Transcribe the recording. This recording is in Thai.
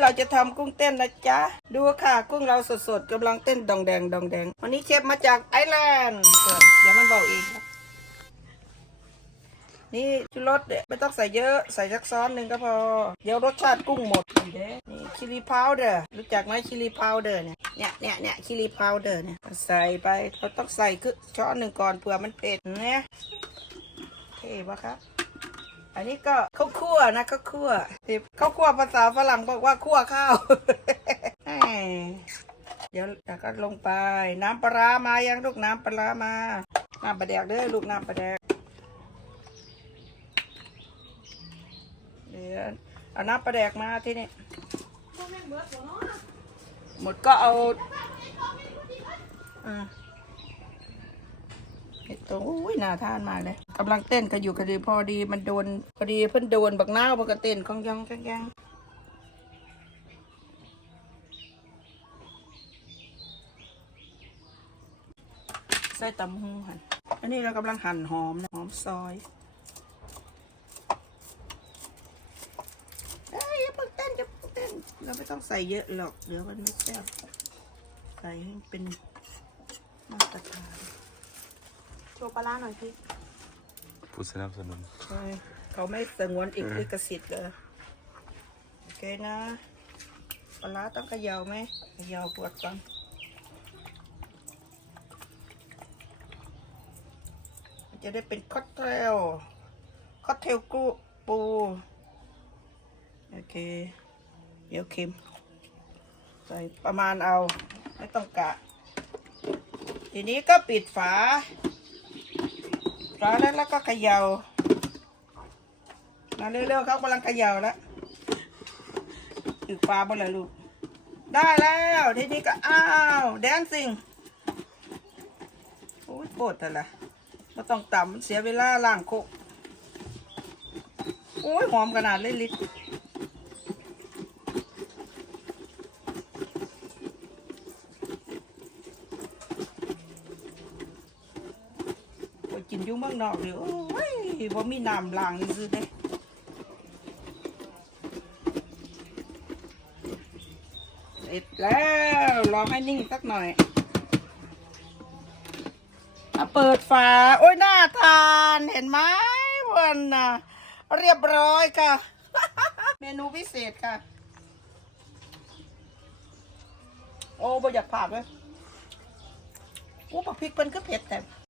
เราจะทำกุ้งเต้นนะจ๊ะ ดูค่ะ กุ้งเราสดๆกำลังเต้นดองแดงดองแดง วันนี้เชฟมาจากไอร์แลนด์เดี๋ยวมันบอกเองนี่ชูรสเนี่ยไม่ต้องใส่เยอะใส่สักซ้อนหนึ่งก็พอ เดี๋ยวรสชาติกุ้งหมดนี่เด้นี่ชิลลี่พาวเดอร์รู้จักไหมชิลลี่พาวเดอร์เนี่ยเนี่ยเนี่ยเนี่ยชิลลี่พาวเดอร์เนี่ยใส่ไปเราต้องใส่คือช้อนหนึ่งก่อนเผื่อมันเผ็ดเนี่ยเท่ปะครับอันนี้ก็ข้า คั่วนะข้าวคั่วที่ข้าวคั่วภาษาฝรั่งบอกว่าคั่วข้าวเดี๋ยวก็ลงไป น้ำปลารามายังลูกน้ำปลารามาน้ำปลาแดกเด้อลูกน้ำปลาแดกเดี๋ยวเอาน้ำปลาแดกมาที่นี่หมดก็เอาอ่า เห็ดตัวอุ้ยน่าทานมากเลยกำลังเต้นกันอยู่กันดีพอดีมันโดนพอดีเพิ่นโดนบักน้าวมันก็เต้นของยังยังยังใส่ตำหูหั่นอันนี้เรากำลังหั่นหอมนะหอมซอยเอ้ยอย่าเพิ่งเต้นอย่าเพิ่งเต้นเราไม่ต้องใส่เยอะหรอกเดี๋ยวมันไม่แซ่บใส่ให้เป็นมาตรฐาน โชว์ปลาร้าหน่อยพี่ผู้สนับสนุนใช่เขาไม่สงวนอีกลิขสิทธิ์เลยโอเคนะปลาร้าต้องเขย่าไหมเขย่าปวดก่อนมันจะได้เป็นคอตเทลคอตเทลกูปูโอเค เดี๋ยวเค็มใส่ประมาณเอา ไม่ต้องกะ ทีนี้ก็ปิดฝา ฝาแล้วแล้วก็เขยา่ามาเร็วๆเขากำลังเขย่าแล้วตือปลาบ่เลยลูก ได้แล้ว ทีนี้ก็อ้าว แดนซิงโอ้ยปวดแต่ละมาต้องต่ำเสียเวลาล่างโคโอ้ยหอมขนาดเลยลิตร กินอยุ่เมืองนอกเดี๋ยวโอ้ยบ่มีน้ำล้างซื้อเด้เสร็จแล้วรอให้นิ่งสักหน่อยอะเปิดฝา โอ้ยน่าทานเห็นไหมวันน่ะ เรียบร้อยค่ะ เมนูพิเศษค่ะ โอ้บ่อยากผักเลยโอ้ผักพริกเป็นก็เผ็ดแต่